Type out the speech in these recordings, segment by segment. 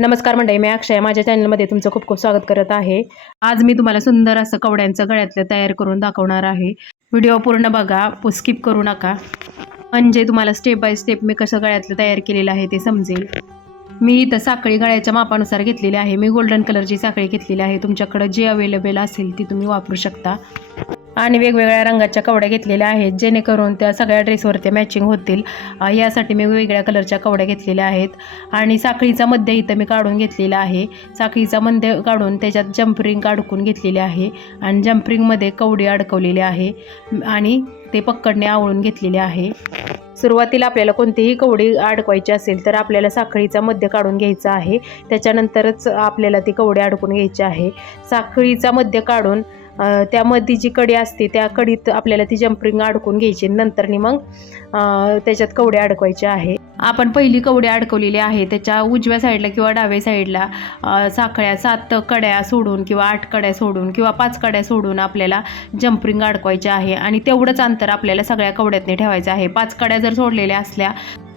नमस्कार मंडळी मी अक्षय. माझ्या चॅनलमध्ये तुमचं खूप खूप स्वागत करत आहे. आज मी तुम्हाला सुंदर असं कवड्यांचं गळ्यातलं तयार करून दाखवणार आहे. व्हिडिओ पूर्ण बघा स्किप करू नका. म्हणजे तुम्हाला स्टेप बाय स्टेप मी कसं गळ्यातलं तयार केलेलं आहे ते समजेल. मी इथं साखळी गळ्याच्या मापानुसार घेतलेली आहे. मी गोल्डन कलरची साखळी घेतलेली आहे. तुमच्याकडं जे अवेलेबल असेल ती तुम्ही वापरू शकता. आणि वेगवेगळ्या रंगाच्या कवड्या घेतलेल्या आहेत जेणेकरून त्या सगळ्या ड्रेसवरती मॅचिंग होतील. यासाठी मी वेगवेगळ्या कलरच्या कवड्या घेतलेल्या आहेत. आणि साखळीचा मध्य इथं मी काढून घेतलेला आहे. साखळीचा मध्य काढून त्याच्यात जम्परिंग अडकून घेतलेली आहे आणि जम्परिंगमध्ये कवडी अडकवलेली आहे आणि ते पकडणे आवळून घेतलेले आहे. सुरुवातीला आपल्याला कोणतीही कवडी अडकवायची असेल तर आपल्याला साखळीचा मध्य काढून घ्यायचा आहे. त्याच्यानंतरच आपल्याला ती कवडी अडकून घ्यायची आहे. साखळीचा मध्य काढून त्यामध्ये जी कडी असते त्या कडीत आपल्याला ती जम्परिंग अडकून घ्यायची नंतरनी मग त्याच्यात कवडे अडकवायचे आहे. आपण पहिली कवडे अडकवलेली आहे त्याच्या उजव्या साईडला किंवा डाव्या साईडला साखळ्या सात कड्या सोडून किंवा आठ कड्या सोडून किंवा पाच कड्या सोडून आपल्याला जम्परिंग अडकवायचे आहे आणि तेवढंच अंतर आपल्याला सगळ्या कवड्यातनी ठेवायचं आहे. पाच कड्या जर सोडलेल्या असल्या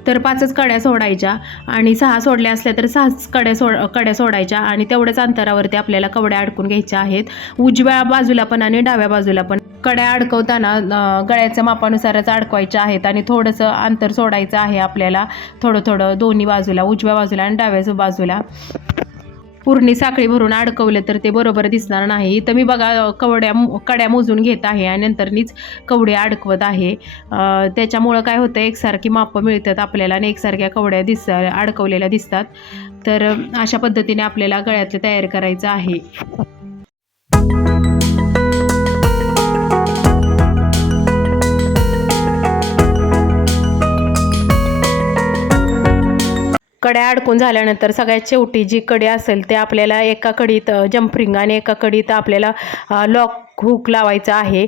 तर पाचच कड्या सोडायच्या आणि सहा सोडल्या असल्या तर सहाच कड्या सोड कड्या सोडायच्या आणि तेवढ्याच अंतरावरती आपल्याला कवड्या अडकून घ्यायच्या आहेत. उजव्या बाजूला पण आणि डाव्या बाजूला पण. कड्या अडकवताना गळ्याच्या मापानुसारच अडकवायच्या आहेत आणि थोडंसं अंतर सोडायचं आहे आपल्याला. थोडं थोडं दोन्ही बाजूला उजव्या बाजूला आणि डाव्या बाजूला. पूर्णी साखळी भरून अडकवलं तर ते बरोबर दिसणार नाही. तर मी बघा कवड्या कड्या मोजून घेत आहे आणि नंतरनीच कवड्या अडकवत आहे. त्याच्यामुळं काय होतं एकसारखी मापं मिळतात आपल्याला आणि एकसारख्या कवड्या दिस अडकवलेल्या दिसतात. तर अशा पद्धतीने आपल्याला गळ्यातलं तयार करायचं आहे. कड्या अडकून झाल्यानंतर सगळ्यात शेवटी जी कडी असेल ते आपल्याला एका कडीत जम्परिंग आणि एका कडीत आपल्याला लॉक हुक लावायचा आहे.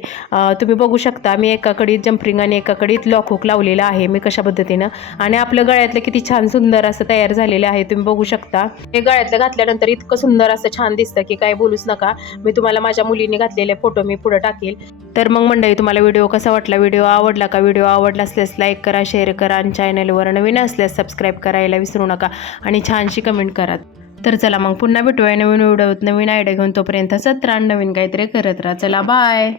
तुम्ही बघू शकता मी एका कडीत जम्परिंग आणि एका कडीत लॉक हुक लावलेलं आहे मी कशा पद्धतीनं. आणि आपलं गळ्यातलं किती छान सुंदर असं तयार झालेलं आहे तुम्ही बघू शकता. हे गळ्यातलं घातल्यानंतर इतकं सुंदर असं छान दिसतं की काय बोलूच नका. मी तुम्हाला माझ्या मुलीने घातलेले फोटो मी पुढे टाकेल. तर मग मंडळी तुम्हाला व्हिडिओ कसा वाटला? व्हिडिओ आवडला का? व्हिडिओ आवडला असल्यास लाईक करा शेअर करा आणि चॅनलवर नवीन असल्यास सबस्क्राईब करायला विसरू नका. आणि छानशी कमेंट करा. तर चला मग पुन्हा भेटूया नवीन व्हिडिओत. नवीन आयडिया घेऊन तोपर्यंत सत्र नवीन काहीतरी करत राहा. चला बाय